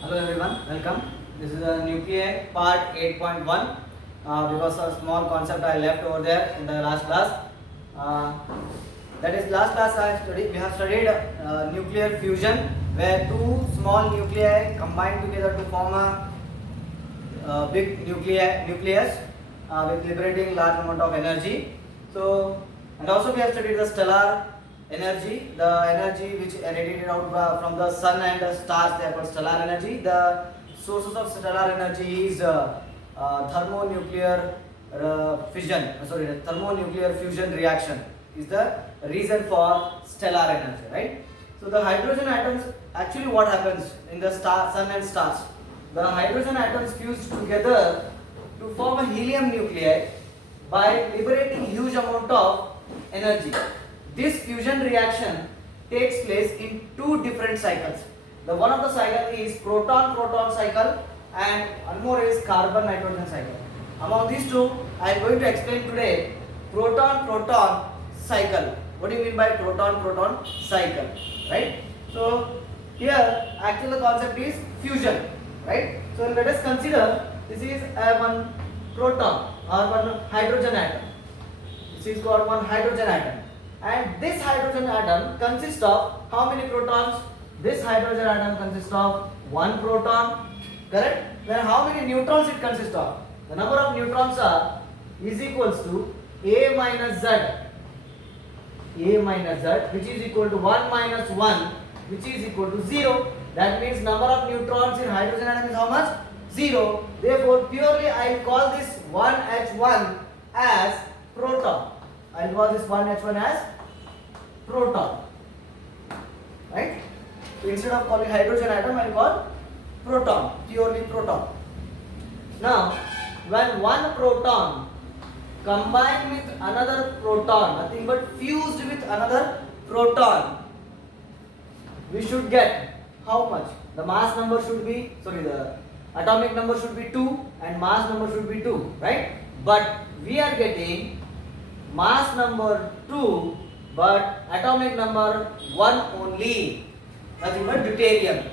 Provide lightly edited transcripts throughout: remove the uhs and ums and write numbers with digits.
Hello everyone, welcome. This is a nuclei part 8.1 because a small concept I left over there in the last class. Uh, that is last class we have studied nuclear fusion where two small nuclei combine together to form a big nucleus with liberating large amount of energy. So, and also we have studied the stellar energy, the energy which radiated out from the sun and the stars. They are called stellar energy. The sources of stellar energy is thermonuclear thermonuclear fusion reaction is the reason for stellar energy, right? So the hydrogen atoms, actually what happens in the sun and stars, the hydrogen atoms fuse together to form a helium nuclei by liberating huge amount of energy. This fusion reaction takes place in two different cycles. The one of the cycle is proton-proton cycle and one more is carbon-nitrogen cycle. Among these two, I am going to explain today proton-proton cycle. What do you mean by proton-proton cycle? Right? So here actually the concept is fusion. Right? So let us consider this is one proton or one hydrogen atom. This is called one hydrogen atom. And this hydrogen atom consists of how many protons? This hydrogen atom consists of one proton. Correct? Then how many neutrons it consists of? The number of neutrons are is equals to A minus Z. A minus Z, which is equal to 1 minus 1, which is equal to 0. That means number of neutrons in hydrogen atom is how much? 0. Therefore, purely I will call this 1H1 as proton. I will call this 1H1 as proton. Right? So instead of calling hydrogen atom, I will call proton, purely proton. Now, when one proton combined with another proton, nothing but fused with another proton, we should get how much? The mass number should be, the atomic number should be 2 and mass number should be 2, right? But we are getting mass number 2 but atomic number 1 only, nothing but deuterium.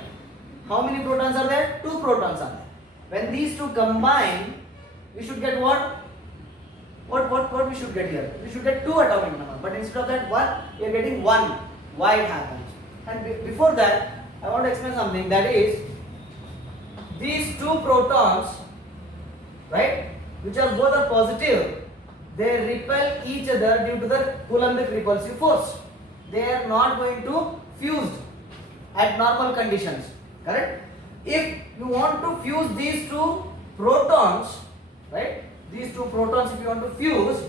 How many protons are there? 2 protons are there. When these two combine, we should get what? What we should get here? We should get 2 atomic number, but instead of that 1, we are getting 1. Why it happens? And before that, I want to explain something, that is, these 2 protons, right, which are both are positive, they repel each other due to the Coulombic repulsive force. They are not going to fuse at normal conditions, correct? If you want to fuse these 2 protons, right, these 2 protons if you want to fuse,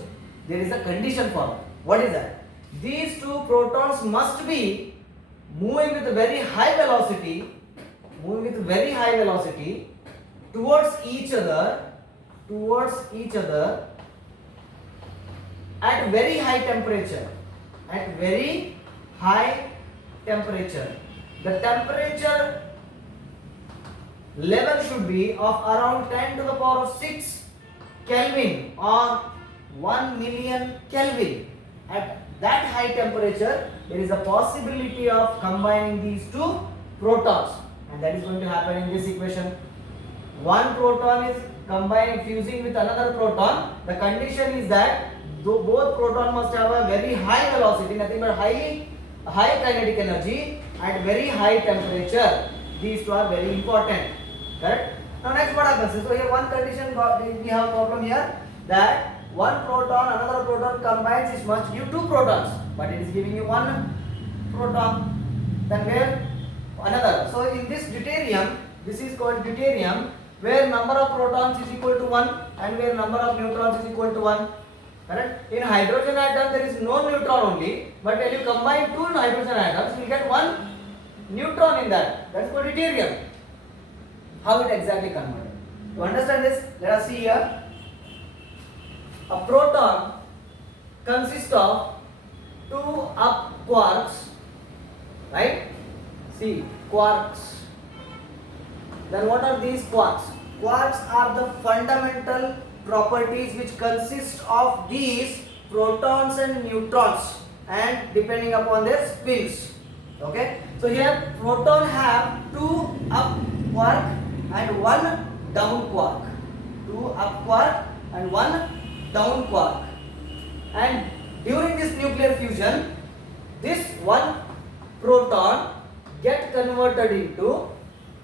there is a condition for it. What is that? These 2 protons must be moving with a very high velocity, towards each other at very high temperature. The temperature level should be of around 10 to the power of 6 Kelvin or 1 million Kelvin. At that high temperature, there is a possibility of combining these 2 protons, and that is going to happen in this equation. One proton is fusing with another proton. The condition is that both protons must have a very high velocity, nothing but high kinetic energy at very high temperature. These 2 are very important. Correct? Now next what happens? So here one condition we have a problem here, that one proton, another proton combines, it must give 2 protons, but it is giving you 1 proton. Then where another? So in this deuterium, this is called deuterium, where number of protons is equal to 1 and where number of neutrons is equal to 1. Correct? In hydrogen atom there is no neutron only, but when you combine 2 hydrogen atoms, you will get 1 neutron in that. That is called deuterium. How it exactly converted? To understand this, let us see here. A proton consists of 2 up quarks, right? See, quarks. Then what are these quarks? Quarks are the fundamental properties which consist of these protons and neutrons and depending upon their spins. Okay, so here proton have 2 up quark and one down quark. 2 up quark and 1 down quark. And during this nuclear fusion, this one proton get converted into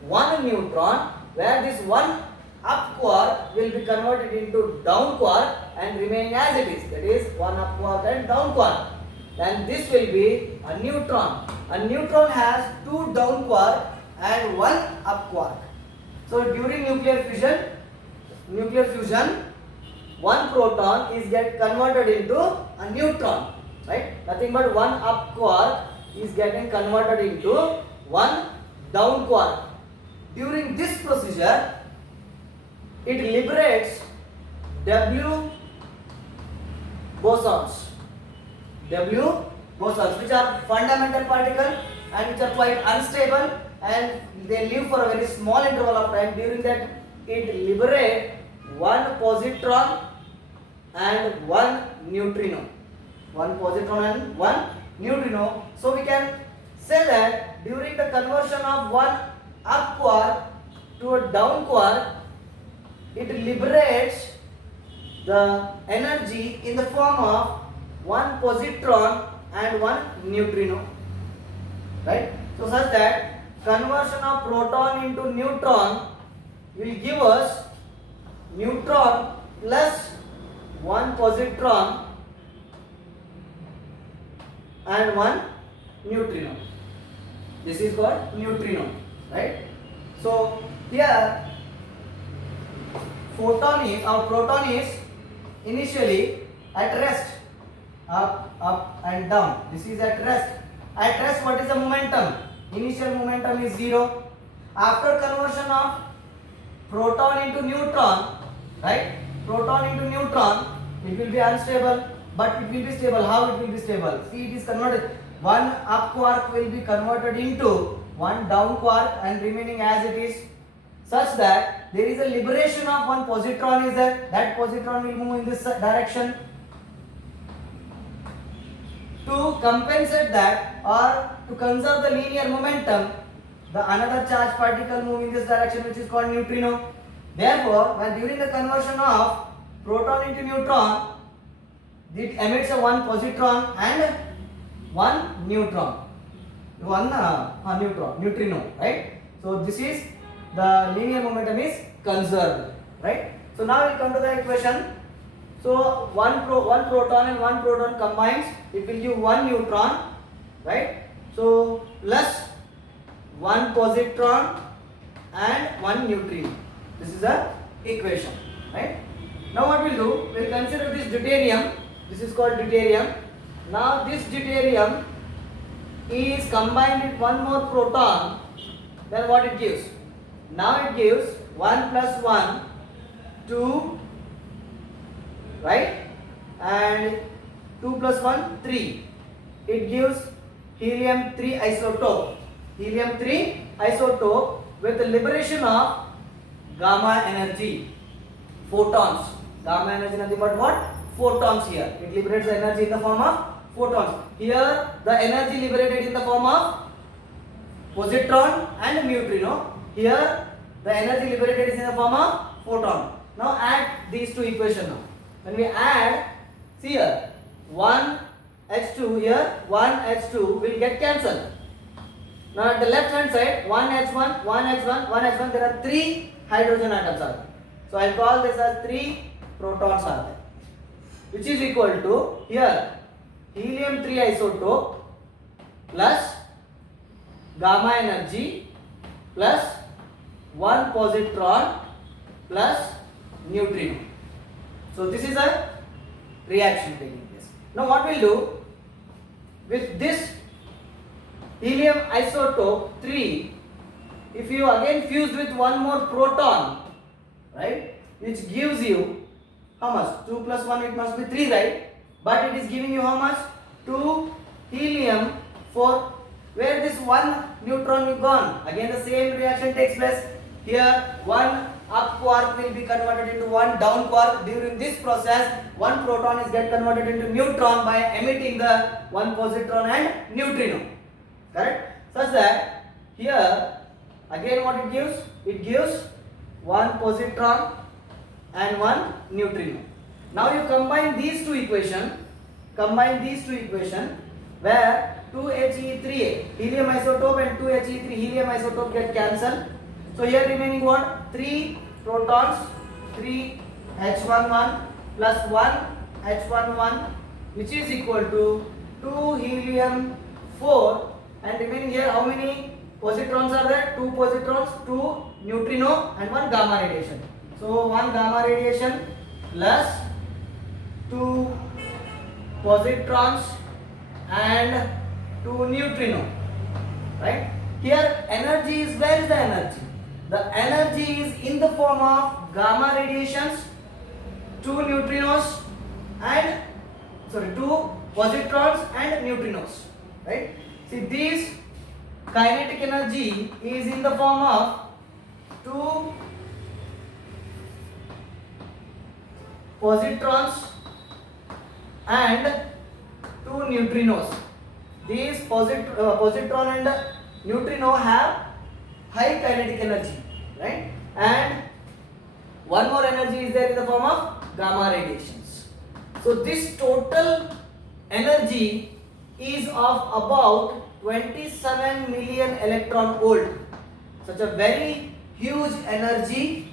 one neutron, where this one up quark will be converted into down quark and remaining as it is, that is one up quark and down quark. Then this will be a neutron. A neutron has two down quark and one up quark. So during nuclear fusion, one proton is get converted into a neutron, right? Nothing but one up quark is getting converted into one down quark. During this procedure, it liberates W bosons. W bosons, which are fundamental particle and which are quite unstable, and they live for a very small interval of time. During that, it liberates one positron and one neutrino. One positron and one neutrino. So we can say that during the conversion of one up quark to a down quark, it liberates the energy in the form of one positron and one neutrino, right? So such that conversion of proton into neutron will give us neutron plus one positron and one neutrino. This is called neutrino, right? So here proton is initially at rest, up and down. This is at rest. At rest, what is the momentum? Initial momentum is 0. After conversion of proton into neutron, right? Proton into neutron, it will be unstable, but it will be stable. How it will be stable? See, it is converted. One up quark will be converted into one down quark and remaining as it is, such that there is a liberation of one positron is there. That positron will move in this direction. To compensate that, or to conserve the linear momentum, the another charged particle move in this direction, which is called neutrino. Therefore, when during the conversion of proton into neutron, it emits a one positron and one neutron, neutrino, right? So this is the linear momentum is conserved, right? So now we come to the equation. So one proton and one proton combines, it will give one neutron, right? So plus one positron and one neutrino. This is the equation, right? Now what we'll do, we'll consider this deuterium. This is called deuterium. Now this deuterium is combined with one more proton. Then what it gives? Now it gives 1 plus 1, 2, right? And 2 plus 1, 3. It gives helium-3 isotope. Helium-3 isotope with the liberation of gamma energy, photons. Gamma energy nothing but what? Photons here. It liberates the energy in the form of photons. Here the energy liberated in the form of positron and neutrino. Here the energy liberated is in the form of photon. Now add these two equations now. When we add, see here, 1 H2 here, 1 H2 will get cancelled. Now at the left hand side, 1 H1, 1 H1, 1 H1, there are 3 hydrogen atoms are there. So I will call this as 3 protons are there, which is equal to here helium-3 isotope plus gamma energy plus 1 positron plus neutrino. So this is a reaction taking place. Now what we'll do with this helium isotope 3, if you again fused with one more proton, right, which gives you how much? 2 plus 1, it must be 3, right? But it is giving you how much? 2 helium 4. Where this one neutron is gone? Again the same reaction takes place. Here one up quark will be converted into one down quark. During this process, one proton is get converted into neutron by emitting the one positron and neutrino. Correct? Such that here Again what it gives? It gives one positron and one neutrino. Now you combine these two equations. Where 2He3A helium isotope and 2He3 helium isotope get cancelled. So here remaining what? 3 protons, 3 H11 plus 1 H11, which is equal to 2 helium 4, and remaining here how many positrons are there? 2 positrons, 2 neutrino and 1 gamma radiation. So 1 gamma radiation plus 2 positrons and 2 neutrino, right? Here energy is, where is the energy? The energy is in the form of gamma radiations, 2 neutrinos and 2 positrons and neutrinos, right? See, this kinetic energy is in the form of 2 positrons and 2 neutrinos. These positron and neutrino have high kinetic energy, right? And one more energy is there in the form of gamma radiations. So this total energy is of about 27 million electron volt. Such a very huge energy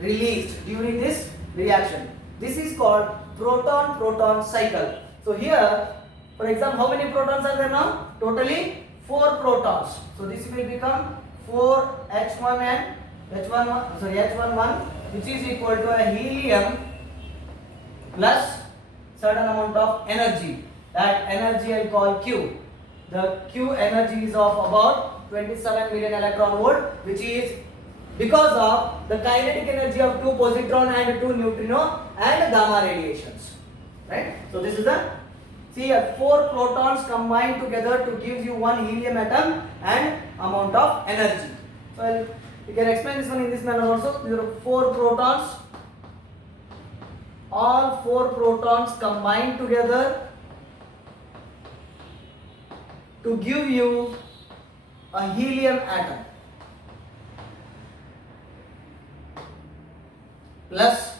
released during this reaction. This is called proton-proton cycle. So here, for example, how many protons are there now? Totally 4 protons. So this will become 4 H1 and H11, which is equal to a helium plus certain amount of energy. That energy I will call Q. The Q energy is of about 27 million electron volt, which is because of the kinetic energy of 2 positron and 2 neutrino and gamma radiations, right? So this is the, see here, 4 protons combined together to give you 1 helium atom and amount of energy. So you can explain this one in this manner also. There are 4 protons, all 4 protons combined together to give you a helium atom plus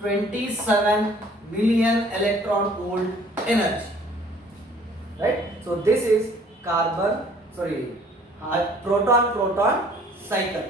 27 million electron volt energy, right? So this is proton-proton cycle.